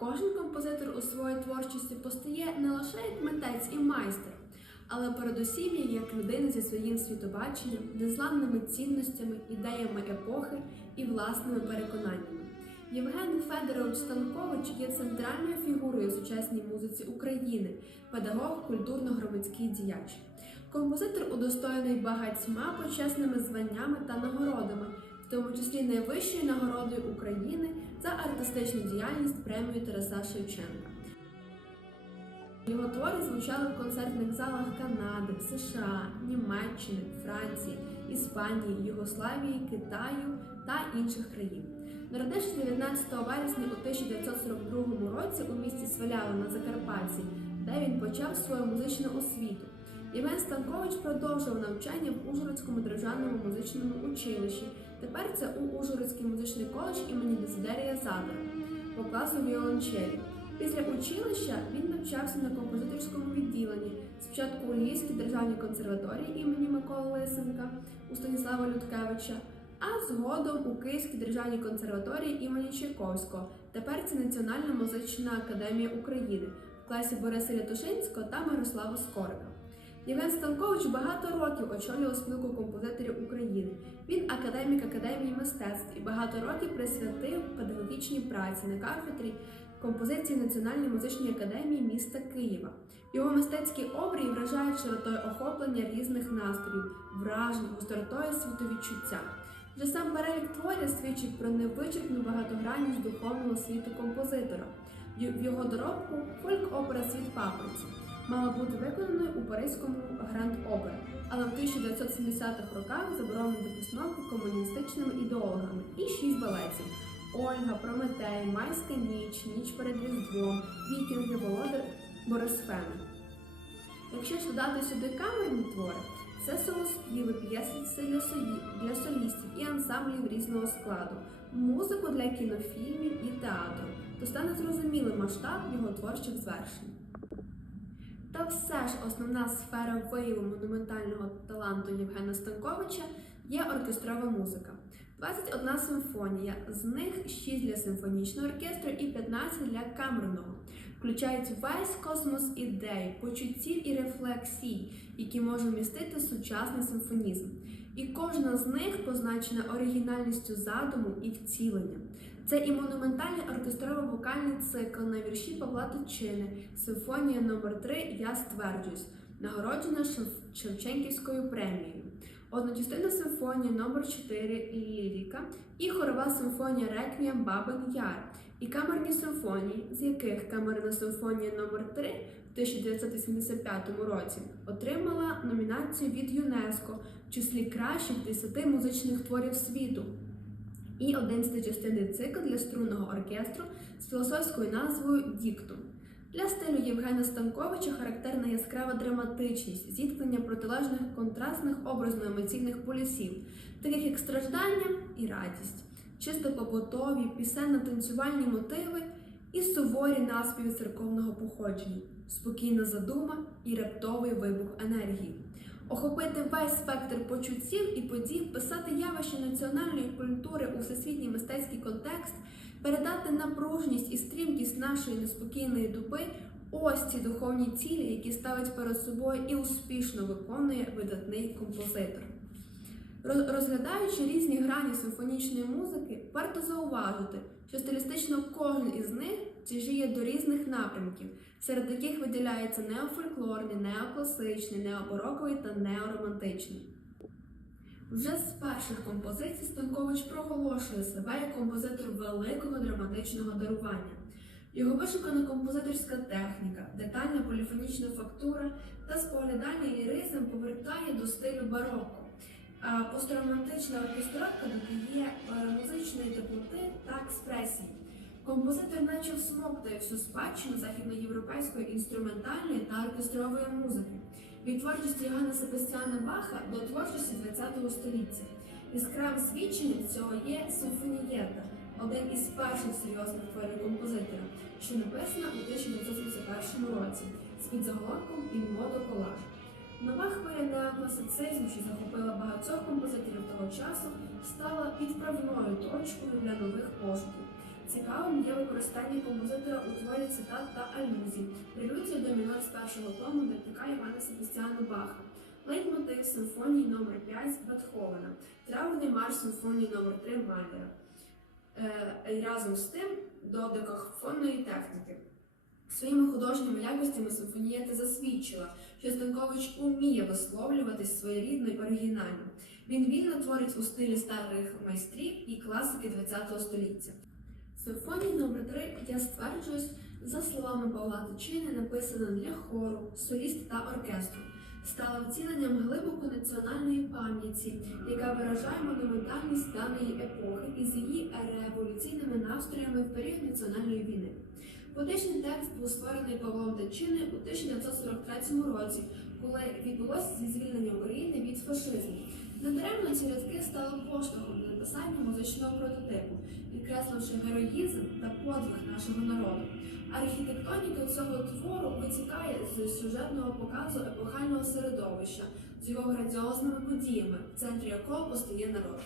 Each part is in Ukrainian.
Кожен композитор у своїй творчості постає не лише як митець і майстер, але передусім як людина зі своїм світобаченням, незламними цінностями, ідеями епохи і власними переконаннями. Євген Федорович Станкович є центральною фігурою в сучасній музиці України, педагог, культурно-громадський діяч. Композитор удостоєний багатьма почесними званнями та нагородами, в тому числі найвищою нагородою України за артистичну діяльність премію Тараса Шевченка. Його твори звучали в концертних залах Канади, США, Німеччини, Франції, Іспанії, Югославії, Китаю та інших країн. Народившись 19 вересня у 1942 році у місті Свалява на Закарпатті, де він почав свою музичну освіту. Євген Станкович продовжував навчання в Ужгородському державному музичному училищі. Тепер це у Ужгородський музичний коледж імені Дезидерія Задора по класу віолончелі. Після училища він навчався на композиторському відділенні. Спочатку у Львівській державній консерваторії імені Миколи Лисенка у Станіслава Людкевича, а згодом у Київській державній консерваторії імені Чайковського. Тепер це Національна музична академія України в класі Бориса Лятушинського та Мирослава Скорика. Євген Станкович багато років очолював спілку композиторів України. Він академік Академії мистецтв і багато років присвятив педагогічній праці на кафедрі композиції Національної музичної академії міста Києва. Його мистецькі обрії вражають широтою охоплення різних настроїв, вражень, гостротою світовідчуття. Вже сам перелік творів свідчить про невичерпну багатогранність духовного світу композитора. В його доробку фольк-опера Світ папороті мала бути виконаною у Паризькому Гранд Опера, але в 1970-х роках заборонено до постановки комуністичними ідеологами і шість балетів Ольга, Прометей, Майська ніч, Ніч перед Різдвом, Вікінги, Володар Борисфена. Якщо ж додати сюди камерні твори, це солоспіви, п'єси для, солістів і ансамблів різного складу, музику для кінофільмів і театру, то стане зрозумілий масштаб його творчих звершень. Та все ж основна сфера вияву монументального таланту Євгена Станковича є оркестрова музика. 21 симфонія, з них 6 для симфонічного оркестру і 15 для камерного. Включають весь космос ідей, почуттів і рефлексій, які може містити сучасний симфонізм. І кожна з них позначена оригінальністю задуму і вцілення. Це і монументальний оркестрово-вокальний цикл на вірші Павла Тичини, симфонія номер 3 Я стверджуюсь, нагороджена Шевченківською премією. Одночастинна симфонія номер 4 Ліріка і хорова симфонія Реквієм Бабин Яр, і камерні симфонії, з яких камерна симфонія номер 3 в 1985 році отримала номінацію від ЮНЕСКО в числі кращих 10 музичних творів світу і 11 частинний цикл для струнного оркестру з філософською назвою Діктум. Для стилю Євгена Станковича характерна яскрава драматичність, зіткнення протилежних контрастних образно-емоційних полюсів, таких як страждання і радість, чисто побутові, пісенно-танцювальні мотиви і суворі наспіви церковного походження, спокійна задума і раптовий вибух енергії. Охопити весь спектр почуттів і подій, вписати явища національної культури у всесвітній мистецький контекст, передати напружність і стрімкість нашої неспокійної доби ось ці духовні цілі, які ставить перед собою і успішно виконує видатний композитор. Роз- Розглядаючи різні грані симфонічної музики, варто зауважити, що стилістично кожен із них тяжіє до різних напрямків, серед яких виділяється неофольклорний, неокласичний, необароковий та неоромантичний. Вже з перших композицій Станкович проголошує себе як композитор великого драматичного дарування. Його вишукана композиторська техніка, детальна поліфонічна фактура та споглядальний ліризм повертає до стилю бароко. Постромантична оркестровка додає е, музичної теплоти та експресії. Композитор наче всмоктує всю спадщину західноєвропейської інструментальної та оркестрової музики. Від творчості Йоганна Себастьяна Баха до творчості ХХ століття. Яскравим свідченням цього є симфонієта, один із перших серйозних творів композитора, що написана у 1971 році з підзаголовком «In modo collage». Нова хвиля неокласицизму, що захопила багатьох композиторів того часу, стала відправною точкою для нових пошуків. Цікавим є використання композитора у творі цитат та алюзій, прелюдія до мінор першого тому Дертика Івана Себастьяна Баха, лейтмотив симфонії номер 5 Бетховена, травний марш симфонії номер 3 Майлера. Е, разом з тим до декахфонної техніки. Своїми художніми якостями симфонієта засвідчила, що Станкович уміє висловлюватись своєрідно і оригінально. Він вільно творить у стилі старих майстрів і класики ХХ століття. Симфонія номер 3 я стверджуюсь, за словами Павла Тичини, написана для хору, соліст та оркестру, стала втіленням глибоко національної пам'яті, яка виражає монументальність даної епохи із її революційними настроями в період національної війни. Поетичний текст був створений Павлом Тичини у 1943 році, коли відбулося зі звільнення України від фашизму. Недаремно ці рядки стали поштовхом для написання музичного прототипу, підкресливши героїзм та подвиг нашого народу. Архітектоніка цього твору витікає з сюжетного показу епохального середовища з його граціозними подіями, в центрі якого постає народ.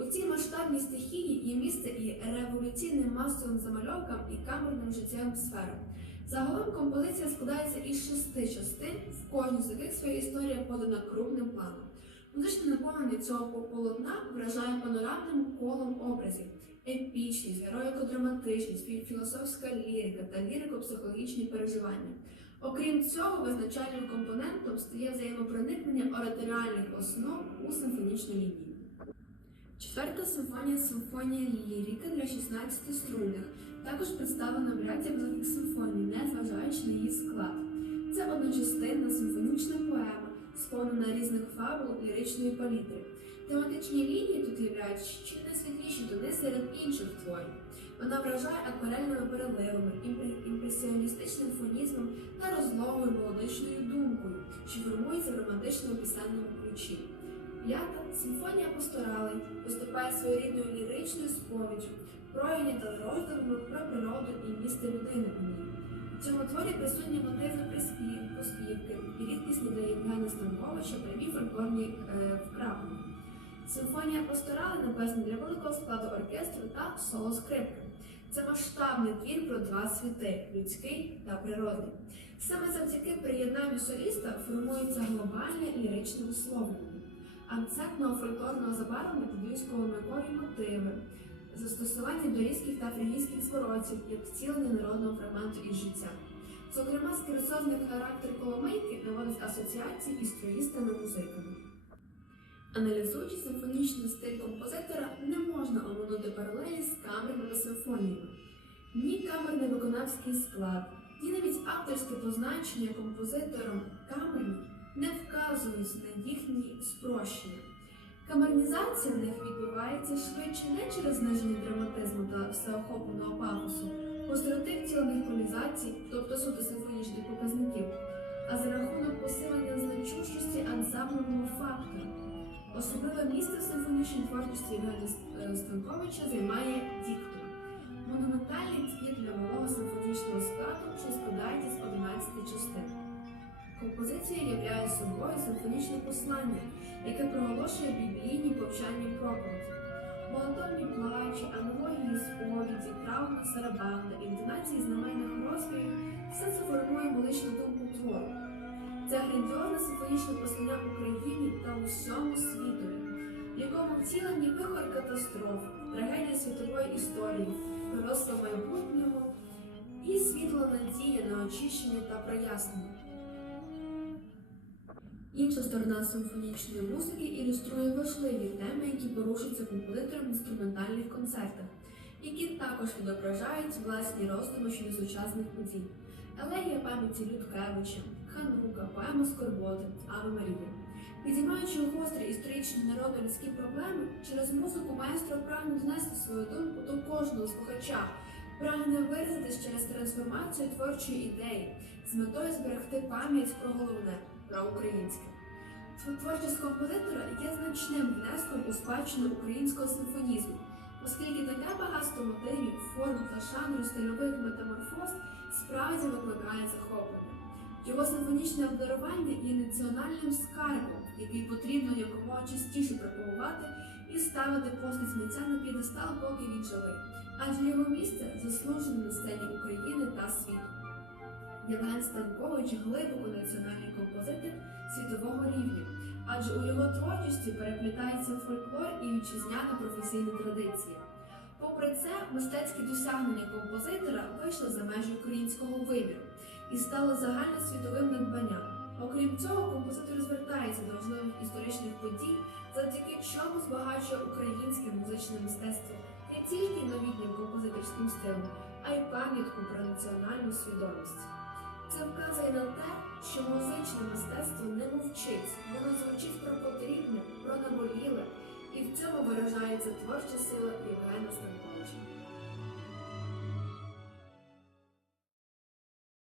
У цій масштабній стихії є місце і революційним масовим замальовкам і камерним життєвим сферам. Загалом композиція складається із шести частин, в кожній з яких своя історія подана крупним планом. Музичне наповнення цього полотна вражає панорамним колом образів, епічність, героїко-драматичність, філософська лірика та лірико-психологічні переживання. Окрім цього, визначальним компонентом стає взаємопроникнення ораторіальних основ у симфонічну лінію. Четверта симфонія симфонія лірика для 16 струнних, також представлена в ряді великих симфоній, незважаючи на її склад. Це одночастинна симфонічна поема, сповнена різних фабул ліричної палітри. Тематичні лінії тут являють чи найсвітліші тони серед інших творів. Вона вражає акварельними переливами, імпре- імпресіоністичним фонізмом та розлогою мелодичною думкою, що формується в романтичному пісенному ключі. П'ята симфонія пасторалей виступає своєрідною ліричною сповіддю, та роздумами про природу і місце людини у ній. В цьому творі присутні мотиви приспів, поспівки і рідкісні для Євгена Станковича прямі фольклорні е, вкраплення. Симфонія пасторали написана для великого складу оркестру та соло скрипки. Це масштабний твір про два світи людський та природний. Саме завдяки приєднанню соліста формується глобальне ліричне висловлення. Акцентного фольклорного забарвлення додають коломикові мотиви, застосування до різких та фрігійських зворотів як втілення народного фрагменту із життя. Зокрема, скірцовний характер коломийки наводить асоціації із троїстами-музиками. Аналізуючи симфонічний стиль композитора, не можна оминути паралелі з камерними симфоніями. Ні камерний виконавський склад, ні навіть авторське позначення композитором камерні не вказують на їхні спрощення. Камернізація в них відбувається швидше не через зниження драматизму та всеохопленого пафосу, гостроти втілених конізацій, тобто суто симфонічних показників, а за рахунок посилення значущості ансамблевого фактора. Особливе місце в симфонічній творчості Євгена Станковича займає діктор. Монументальний твір для малого симфонічного складу, що складається з 11 частин. Композиція являє собою симфонічне послання, яке проголошує біблійні повчальні проповіді. Молотовні плачі, аналогії сповіді, травма сарабанда, інтонації знаменних розмірів все це формує величну думку твору. Це грандіозне симфонічне послання Україні та усьому світові, в якому втілені вихор катастроф, трагедія світової історії, пророцтво майбутнього і світла надія на очищення та прояснення. Інша сторона симфонічної музики ілюструє важливі теми, які порушуються композитором в інструментальних концертах, які також відображають власні роздуми щодо сучасних подій. Елегія пам'яті Людкевича, Ханука, поема Скорботи, Ave Марія. Підіймаючи гострі історичні народно-людські проблеми, через музику маестро прагне донести свою думку до кожного слухача, прагне виразитись через трансформацію творчої ідеї з метою зберегти пам'ять про головне про українське. Творчість композитора є значним внеском у спадщину українського симфонізму, оскільки таке багатство мотивів, форм та жанру стильових метаморфоз справді викликає захоплення. Його симфонічне обдарування є національним скарбом, який потрібно якомога частіше пропагувати і ставити постать митця на п'єдестал, поки він живий, адже його місце заслужене на сцені України та світу. Євген Станкович глибоко національний композитор світового рівня, адже у його творчості переплітається фольклор і вітчизняна професійна традиція. Попри це, мистецькі досягнення композитора вийшли за межі українського виміру і стали загальносвітовим надбанням. Окрім цього, композитор звертається до важливих історичних подій, завдяки чому збагачує українське музичне мистецтво не тільки новітнім композиторським стилем, а й пам'ятку про національну свідомість. Це вказує на те, що музичне мистецтво не мовчить, воно звучить про потрібне, про наболіле, і в цьому виражається творча сила Євгена Станковича.